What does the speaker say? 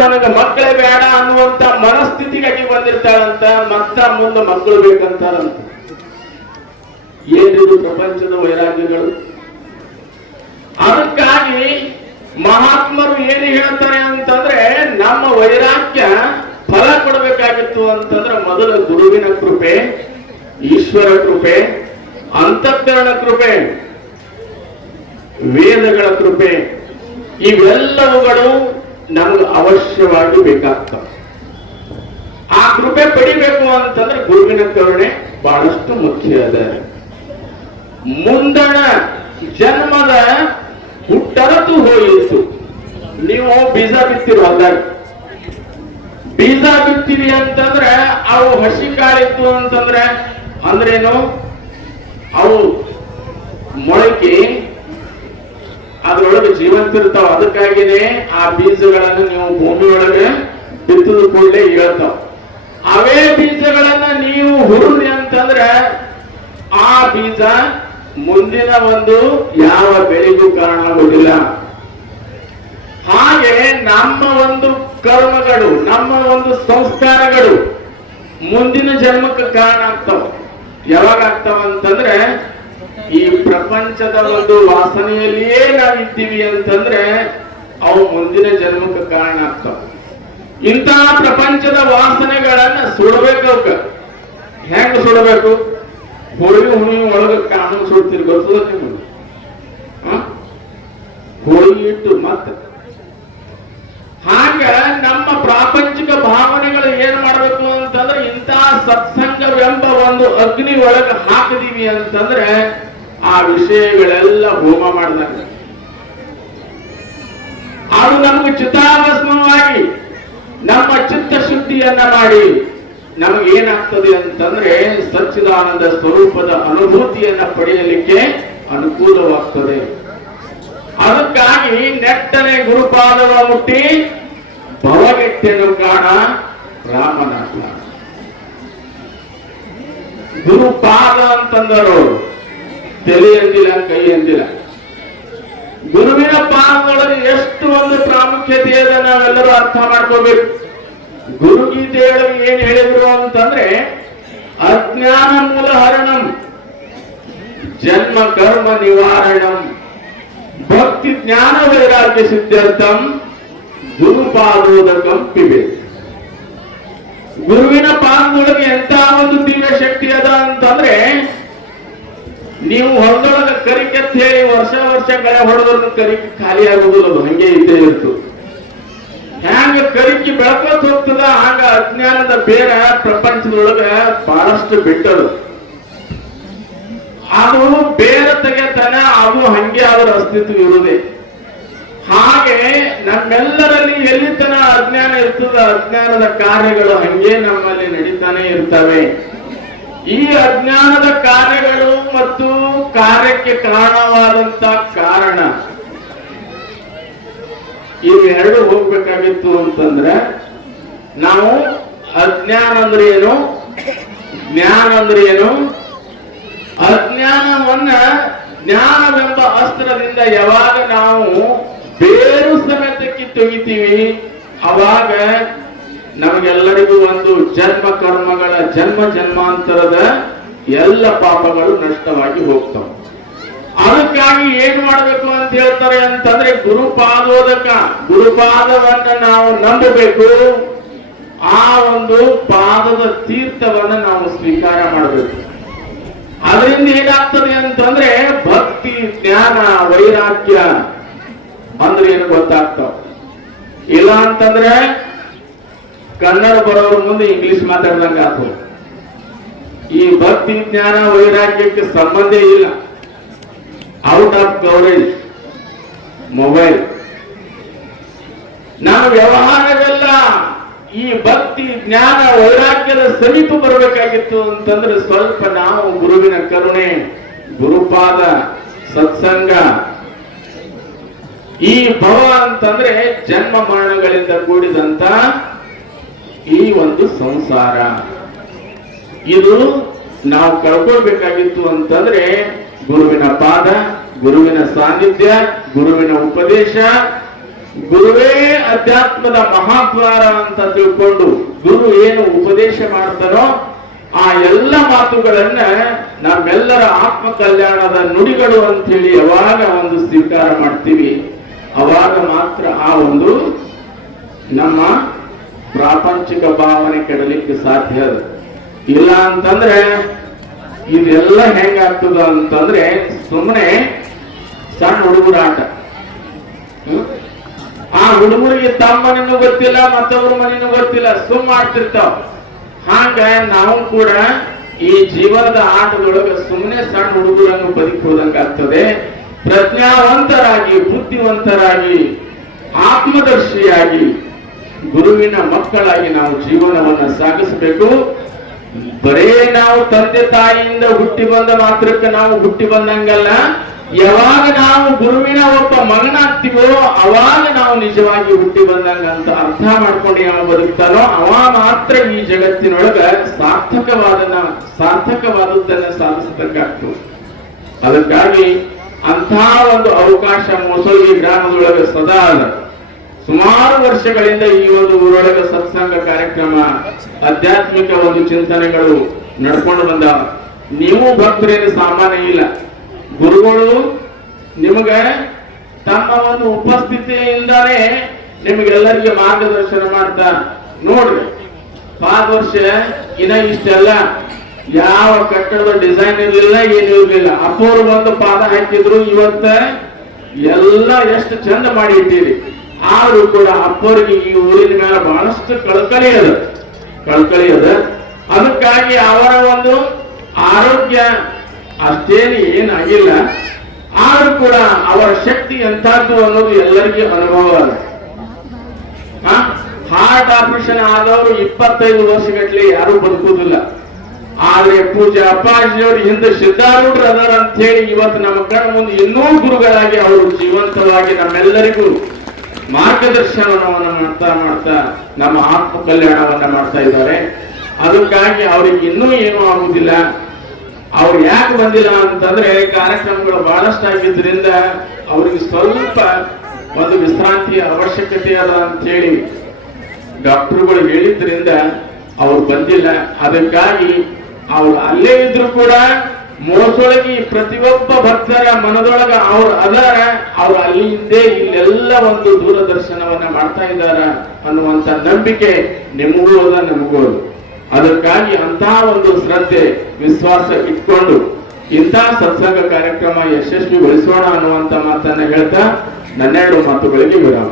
ನನಗೆ ಮಕ್ಕಳೇ ಬೇಡ ಅನ್ನುವಂತ ಮನಸ್ಥಿತಿಗೆ ಆಕಿ ಬಂದಿರ್ತಾಳಂತ ಮತ್ತ ಮುಂದೆ ಮಕ್ಕಳು ಬೇಕಂತಾರಂತ. ಏನಿದು ಪ್ರಪಂಚದ ವೈರಾಗ್ಯಗಳು? ಅದಕ್ಕಾಗಿ ಮಹಾತ್ಮರು ಏನು ಹೇಳ್ತಾರೆ ಅಂತಂದ್ರೆ ನಮ್ಮ ವೈರಾಗ್ಯ ಫಲ ಕೊಡಬೇಕಾಗಿತ್ತು ಅಂತಂದ್ರೆ ಮೊದಲು ಗುರುವಿನ ಕೃಪೆ, ಈಶ್ವರ ಕೃಪೆ, ಅಂತಃಕರಣ ಕೃಪೆ, ವೇದಗಳ ಕೃಪೆ. ಇವೆಲ್ಲವುಗಳು ನಮಗೆ ಅವಶ್ಯವಾಗಿ ಬೇಕಾಗ್ತವೆ. ಆ ಕೃಪೆ ಪಡಿಬೇಕು ಅಂತಂದ್ರೆ ಗುರುವಿನ ಕರುಣೆ ಬಹಳಷ್ಟು ಮುಖ್ಯ ಅದ. ಮುಂದಣ ಜನ್ಮದ ಹುಟ್ಟರತು ಹೋಯಿತು. ನೀವು ಬೀಜ ಬಿತ್ತಿರು ಬೀಜ ಬಿತ್ತೀವಿ ಅಂತಂದ್ರೆ ಅವು ಹಸಿ ಕಾಳಿತ್ತು ಅಂತಂದ್ರೆ ಅಂದ್ರೇನು? ಅವು ಮೊಳಕೆ ಅದ್ರೊಳಗೆ ಜೀವಂತ ಇರ್ತಾವ. ಅದಕ್ಕಾಗಿನೇ ಆ ಬೀಜಗಳನ್ನು ನೀವು ಭೂಮಿಯೊಳಗೆ ಬಿತ್ತದ ಕೂಡಲೇ ಹೇಳ್ತಾವ ಅವೇ ಬೀಜಗಳನ್ನ ನೀವು ಹುರುಳಿ ಅಂತಂದ್ರೆ ಆ ಬೀಜ ಮುಂದಿನ ಒಂದು ಯಾವ ಬೆಳೆಗೂ ಕಾರಣ ಆಗುವುದಿಲ್ಲ. ಹಾಗೆ ನಮ್ಮ ಒಂದು ಕರ್ಮಗಳು, ನಮ್ಮ ಒಂದು ಸಂಸ್ಕಾರಗಳು ಮುಂದಿನ ಜನ್ಮಕ್ಕೆ ಕಾರಣ ಆಗ್ತಾವ. ಯಾವಾಗ ಆಗ್ತಾವ ಅಂತಂದ್ರೆ ಈ ಪ್ರಪಂಚದ ಒಂದು ವಾಸನೆಯಲ್ಲಿಯೇ ನಾವಿದ್ದೀವಿ ಅಂತಂದ್ರೆ ಅವು ಮುಂದಿನ ಜನ್ಮಕ್ಕೆ ಕಾರಣ ಆಗ್ತಾವ. ಇಂತಹ ಪ್ರಪಂಚದ ವಾಸನೆಗಳನ್ನ ಸುಡಬೇಕು ಅವಕ್ಕ ಹೆಂಗ್ ಸುಡಬೇಕು? ಹೋಳಿಗೆ ಹುಣಿ ಒಳಗ ಕಾನೂನು ಸುಡ್ತೀರಿ, ಗೊತ್ತದ ನಿಮಗೆ? ಹೋಳಿಗೆ ಇಟ್ಟು ಮತ್ತೆ. ಹಾಗ ನಮ್ಮ ಪ್ರಾಪಂಚಿಕ ಭಾವನೆಗಳು ಏನ್ ಮಾಡಬೇಕು ಅಂತಂದ್ರೆ ಇಂತಹ ಸತ್ಸಂಗವೆಂಬ ಒಂದು ಅಗ್ನಿ ಒಳಗೆ ಹಾಕಿದೀವಿ ಅಂತಂದ್ರೆ ಆ ವಿಷಯಗಳೆಲ್ಲ ಹೋಮ ಮಾಡಿದಾಗ. ಅದು ನಮಗೆ ಚಿತ್ತಾಭಸ್ಮವಾಗಿ ನಮ್ಮ ಚಿತ್ತ ಶುದ್ಧಿಯನ್ನ ಮಾಡಿ ನಮಗೆ ಏನಾಗ್ತದೆ ಅಂತಂದ್ರೆ ಸಚ್ಚಿದಾನಂದ ಸ್ವರೂಪದ ಅನುಭೂತಿಯನ್ನ ಪಡೆಯಲಿಕ್ಕೆ ಅನುಕೂಲವಾಗ್ತದೆ. ಅದಕ್ಕಾಗಿ ನೆಟ್ಟನೆ ಗುರುಪಾದವ ಮುಟ್ಟಿ ಭವಗೆಟ್ಟೆನು ಕಾಣ ರಾಮನಾಥ. ಗುರುಪಾದ ಅಂತಂದರು ತಲೆ ಎಂದಿಲ್ಲ ಕೈ ಎಂದಿಲ್ಲ ಗುರುವಿನ ಪಾದಗಳಲ್ಲಿ ಎಷ್ಟು ಒಂದು ಪ್ರಾಮುಖ್ಯತೆ ಇದೆ ನಾವೆಲ್ಲರೂ ಅರ್ಥ ಮಾಡ್ಕೋಬೇಕು. ಗುರುಗೀತೆಯೊಳಗೆ ಏನ್ ಹೇಳಿದ್ರು ಅಂತಂದ್ರೆ ಅಜ್ಞಾನ ಮೂಲ ಹರಣಂ, ಜನ್ಮ ಕರ್ಮ ನಿವಾರಣಂ. ಭಕ್ತಿ ಜ್ಞಾನ ವೈರಾಗ್ಯ ಸಿದ್ಧಾರ್ಥಂ ಗುರುಪಾದೋದಕಂ ಪಿಬೆ ಗುರುವಿನ ಪಾದದೊಳಗೆ ಎಂತ ಒಂದು ದಿವ್ಯ ಶಕ್ತಿ ಅದ ಅಂತಂದ್ರೆ ನೀವು ಹೊರದೊಳಗ ಕರಿಕೆ ಅಂತ ಹೇಳಿ ವರ್ಷ ವರ್ಷ ಕಡೆ ಹೊಡೆದ್ರು ಕರಿಕೆ ಖಾಲಿ ಆಗುದಿಲ್ಲ ಅದು. ಹಂಗೆ ಇದ್ದೇ ಇತ್ತು ಹ್ಯಾಂಗ ಕರಿಕೆ ಬೆಳಕೋತ್ ಹೋಗ್ತದ ಆಗ ಅಜ್ಞಾನದ ಬೇರ ಪ್ರಪಂಚದೊಳಗ ಬಹಳಷ್ಟು ಬಿಟ್ಟದು. ಅದು ಬೇರೆ ತೆಗೆತಾನ, ಅದು ಹಂಗೆ ಅದರ ಅಸ್ತಿತ್ವ ಇರುವುದೇ. ಹಾಗೆ ನಮ್ಮೆಲ್ಲರಲ್ಲಿ ಎಲ್ಲಿ ತನ ಅಜ್ಞಾನ ಇರ್ತದ, ಅಜ್ಞಾನದ ಕಾರ್ಯಗಳು ಹಂಗೆ ನಮ್ಮಲ್ಲಿ ನಡೀತಾನೆ ಇರ್ತವೆ. ಈ ಅಜ್ಞಾನದ ಕಾರ್ಯಗಳು ಮತ್ತು ಕಾರ್ಯಕ್ಕೆ ಕಾರಣವಾದಂತ ಕಾರಣ. ಇವೆರಡು ಹೋಗ್ಬೇಕಾಗಿತ್ತು ಅಂತಂದ್ರೆ, ನಾವು ಅಜ್ಞಾನ ಅಂದ್ರೆ ಏನು? ಜ್ಞಾನ ಅಂದ್ರೆ ಏನು? ಅಜ್ಞಾನವನ್ನ ಜ್ಞಾನವೆಂಬ ಅಸ್ತ್ರದಿಂದ ಯಾವಾಗ ನಾವು ಬೇರು ಸಮೇತಕ್ಕೆ ತೆಗಿತೀವಿ, ಅವಾಗ ನಮಗೆಲ್ಲರಿಗೂ ಒಂದು ಜನ್ಮ ಕರ್ಮಗಳ ಜನ್ಮ ಜನ್ಮಾಂತರದ ಎಲ್ಲ ಪಾಪಗಳು ನಷ್ಟವಾಗಿ ಹೋಗ್ತವೆ. ಅದಕ್ಕಾಗಿ ಏನ್ ಮಾಡಬೇಕು ಅಂತ ಹೇಳ್ತಾರೆ ಅಂತಂದ್ರೆ ಗುರುಪಾದೋದಕ. ಗುರುಪಾದವನ್ನ ನಾವು ನಂಬಬೇಕು. ಆ ಒಂದು ಪಾದದ ತೀರ್ಥವನ್ನ ನಾವು ಸ್ವೀಕಾರ ಮಾಡಬೇಕು. ಅದರಿಂದ ಏನಾಗ್ತದೆ ಅಂತಂದ್ರೆ ಭಕ್ತಿ, ಜ್ಞಾನ, ವೈರಾಗ್ಯ ಅಂದ್ರೆ ಏನು ಗೊತ್ತಾಗ್ತಾವ? ಇಲ್ಲ ಅಂತಂದ್ರೆ ಕನ್ನಡ ಬರೋರ ಮುಂದೆ ಇಂಗ್ಲಿಷ್ ಮಾತಾಡ್ದಂಗ ಆತು. ಈ ಭಕ್ತಿ ಜ್ಞಾನ ವೈರಾಗ್ಯಕ್ಕೆ ಸಂಬಂಧ ಇಲ್ಲ. ಔಟ್ ಆಫ್ ಕವರೇಜ್ ಮೊಬೈಲ್ ನಾನು ವ್ಯವಹಾರವೆಲ್ಲ ಈ ಭಕ್ತಿ ಜ್ಞಾನ ವೈರಾಗ್ಯದ ಸಮೀಪ ಬರಬೇಕಾಗಿತ್ತು ಅಂತಂದ್ರೆ ಸ್ವಲ್ಪ ನಾವು ಗುರುವಿನ ಕರುಣೆ, ಗುರುಪಾದ, ಸತ್ಸಂಗ. ಈ ಭವ ಅಂತಂದ್ರೆ ಜನ್ಮ ಮರಣಗಳಿಂದ ಕೂಡಿದಂತ ಈ ಒಂದು ಸಂಸಾರ. ಇದು ನಾವು ಕಳ್ಕೊಳ್ಬೇಕಾಗಿತ್ತು ಅಂತಂದ್ರೆ ಗುರುವಿನ ಪಾದ, ಗುರುವಿನ ಸಾನ್ನಿಧ್ಯ, ಗುರುವಿನ ಉಪದೇಶ, ಗುರುವೇ ಅಧ್ಯಾತ್ಮದ ಮಹಾದ್ವಾರ ಅಂತ ತಿಳ್ಕೊಂಡು ಗುರು ಏನು ಉಪದೇಶ ಮಾಡ್ತಾರೋ ಆ ಎಲ್ಲ ಮಾತುಗಳನ್ನ ನಮ್ಮೆಲ್ಲರ ಆತ್ಮ ಕಲ್ಯಾಣದ ನುಡಿಗಳು ಅಂತೇಳಿ ಯಾವಾಗ ಒಂದು ಸ್ವೀಕಾರ ಮಾಡ್ತೀವಿ, ಅವಾಗ ಮಾತ್ರ ಆ ಒಂದು ನಮ್ಮ ಪ್ರಾಪಂಚಿಕ ಭಾವನೆ ಕೆಡಲಿಕ್ಕೆ ಸಾಧ್ಯ ಅದು. ಇಲ್ಲ ಅಂತಂದ್ರೆ ಇದೆಲ್ಲ ಹೆಂಗಾಗ್ತದ ಅಂತಂದ್ರೆ ಸುಮ್ಮನೆ ಸಣ್ಣ ಹುಡುಗರ ಆಟ ಆ ಹುಡುಗರಿಗೆ ತಮ್ಮ ಗೊತ್ತಿಲ್ಲ, ಮತ್ತೊಬ್ಬರ ಮನೆನೂ ಗೊತ್ತಿಲ್ಲ ಸುಮ್ಮ ಆಡ್ತಿರ್ತಾವ ಹಾಗ ನಾವು ಕೂಡ ಈ ಜೀವನದ ಆಟದೊಳಗೆ ಸುಮ್ಮನೆ ಸಣ್ಣ ಹುಡುಗರನ್ನು ಬದುಕೋದಂಗಾಗ್ತದೆ ಪ್ರಜ್ಞಾವಂತರಾಗಿ, ಬುದ್ಧಿವಂತರಾಗಿ, ಆತ್ಮದರ್ಶಿಯಾಗಿ ಗುರುವಿನ ಮಕ್ಕಳಾಗಿ ನಾವು ಜೀವನವನ್ನು ಸಾಗಿಸಬೇಕು. ಬರೇ ನಾವು ತಂದೆ ತಾಯಿಯಿಂದ ಹುಟ್ಟಿ ಬಂದ ಮಾತ್ರಕ್ಕೆ ನಾವು ಹುಟ್ಟಿ ಬಂದಂಗಲ್ಲ. ಯಾವಾಗ ನಾವು ಗುರುವಿನ ಒಬ್ಬ ಮಗನಾಗ್ತೀವೋ ಅವಾಗ ನಾವು ನಿಜವಾಗಿ ಹುಟ್ಟಿ ಬಂದಂಗ ಅಂತ ಅರ್ಥ ಮಾಡ್ಕೊಂಡು ಯಾವ ಬದುಕ್ತಾನೋ ಅವ ಮಾತ್ರ ಈ ಜಗತ್ತಿನೊಳಗ ಸಾರ್ಥಕವಾದನ, ಸಾರ್ಥಕವಾದದ್ದನ್ನ ಸಾಧಿಸತಕ್ಕಾಗ್ತದೆ ಅದಕ್ಕಾಗಿ ಅಂಥ ಒಂದು ಅವಕಾಶ ಮೊಸಳಿ ಗ್ರಾಮದೊಳಗೆ ಸದಾ ಅದ. ಸುಮಾರು ವರ್ಷಗಳಿಂದ ಈ ಒಂದು ಊರೊಳಗ ಸತ್ಸಂಗ ಕಾರ್ಯಕ್ರಮ, ಆಧ್ಯಾತ್ಮಿಕ ಒಂದು ಚಿಂತನೆಗಳು ನಡ್ಕೊಂಡು ಬಂದ. ನೀವು ಭಕ್ತರೇನು ಸಾಮಾನ್ಯ ಇಲ್ಲ. ಗುರುಗಳು ನಿಮಗೆ ತಮ್ಮ ಒಂದು ಉಪಸ್ಥಿತಿಯಿಂದಾನೇ ನಿಮಗೆಲ್ಲರಿಗೆ ಮಾರ್ಗದರ್ಶನ ಮಾಡ್ತಾ. ನೋಡ್ರಿ ಪಾದ ವರ್ಷ ಇನ್ನ ಇಷ್ಟೆಲ್ಲ. ಯಾವ ಕಟ್ಟಡದ ಡಿಸೈನ್ ಇರಲಿಲ್ಲ, ಏನು ಇರಲಿಲ್ಲ. ಅಪ್ಪವ್ರು ಒಂದು ಪಾದ ಹಾಕಿದ್ರು. ಇವತ್ತ ಎಲ್ಲ ಎಷ್ಟು ಚಂದ ಮಾಡಿ ಇಟ್ಟಿರಿ. ಆದ್ರೂ ಕೂಡ ಅಪ್ಪರಿಗೆ ಈ ಊರಿನ ಮೇಲೆ ಬಹಳಷ್ಟು ಕಳಕಳಿ ಅದ. ಕಳಕಳಿ ಅದ. ಅದಕ್ಕಾಗಿ ಅವರ ಒಂದು ಆರೋಗ್ಯ ಅಷ್ಟೇನು ಏನಾಗಿಲ್ಲ ಆದ್ರೂ ಕೂಡ ಅವರ ಶಕ್ತಿ ಎಂತದ್ದು ಅನ್ನೋದು ಎಲ್ಲರಿಗೂ ಅನುಭವ ಅದ. ಹಾರ್ಟ್ ಆಪರೇಷನ್ ಆದವರು ಇಪ್ಪತ್ತೈದು ವರ್ಷಗಟ್ಟಲೆ ಯಾರು ಬದುಕುವುದಿಲ್ಲ. ಆದ್ರೆ ಪೂಜೆ ಅಪ್ಪಾಜಿಯವರು ಹಿಂದೆ ಸಿದ್ಧಾರೂಢರು ಅದಾರ ಅಂತ ಹೇಳಿ ಇವತ್ತು ನಮ್ಮ ಕಣ್ಣ ಮುಂದೆ ಇನ್ನೂ ಗುರುಗಳಾಗಿ ಅವರು ಜೀವಂತವಾಗಿ ನಮ್ಮೆಲ್ಲರಿಗೂ ಮಾರ್ಗದರ್ಶನವನ್ನು ಮಾಡ್ತಾ ಮಾಡ್ತಾ ನಮ್ಮ ಆತ್ಮ ಕಲ್ಯಾಣವನ್ನ ಮಾಡ್ತಾ ಇದ್ದಾರೆ. ಅದಕ್ಕಾಗಿ ಅವ್ರಿಗೆ ಇನ್ನೂ ಏನೂ ಆಗುದಿಲ್ಲ. ಅವ್ರು ಯಾಕೆ ಬಂದಿಲ್ಲ ಅಂತಂದ್ರೆ ಕಾರ್ಯಕ್ರಮಗಳು ಬಹಳಷ್ಟು ಆಗಿದ್ದರಿಂದ ಅವ್ರಿಗೆ ಸ್ವಲ್ಪ ಒಂದು ವಿಶ್ರಾಂತಿಯ ಅವಶ್ಯಕತೆ ಅದ ಅಂತ ಹೇಳಿ ಡಾಕ್ಟರ್ಗಳು ಹೇಳಿದ್ರಿಂದ ಅವ್ರು ಬಂದಿಲ್ಲ. ಅದಕ್ಕಾಗಿ ಅವ್ರು ಅಲ್ಲೇ ಇದ್ರು ಕೂಡ ಮೋಸೊಳಗಿ ಪ್ರತಿಯೊಬ್ಬ ಭಕ್ತರ ಮನದೊಳಗ ಅವ್ರು ಅದಾರ, ಅವ್ರು ಅಲ್ಲಿ ಹಿಂದೆ ಇಲ್ಲೆಲ್ಲ ಒಂದು ದೂರದರ್ಶನವನ್ನ ಮಾಡ್ತಾ ಇದ್ದಾರ ಅನ್ನುವಂತ ನಂಬಿಕೆ ನಿಮಗೂ ಅದ, ನಮಗೂ ಅದ. ಅದಕ್ಕಾಗಿ ಅಂತ ಒಂದು ಶ್ರದ್ಧೆ, ವಿಶ್ವಾಸ ಇಟ್ಕೊಂಡು ಇಂತಹ ಸತ್ಸಂಗ ಕಾರ್ಯಕ್ರಮ ಯಶಸ್ವಿಗೊಳಿಸೋಣ ಅನ್ನುವಂತ ಮಾತನ್ನ ಹೇಳ್ತಾ ನನ್ನೆರಡು ಮಾತುಗಳಿಗೆ ವಿರಾಮ.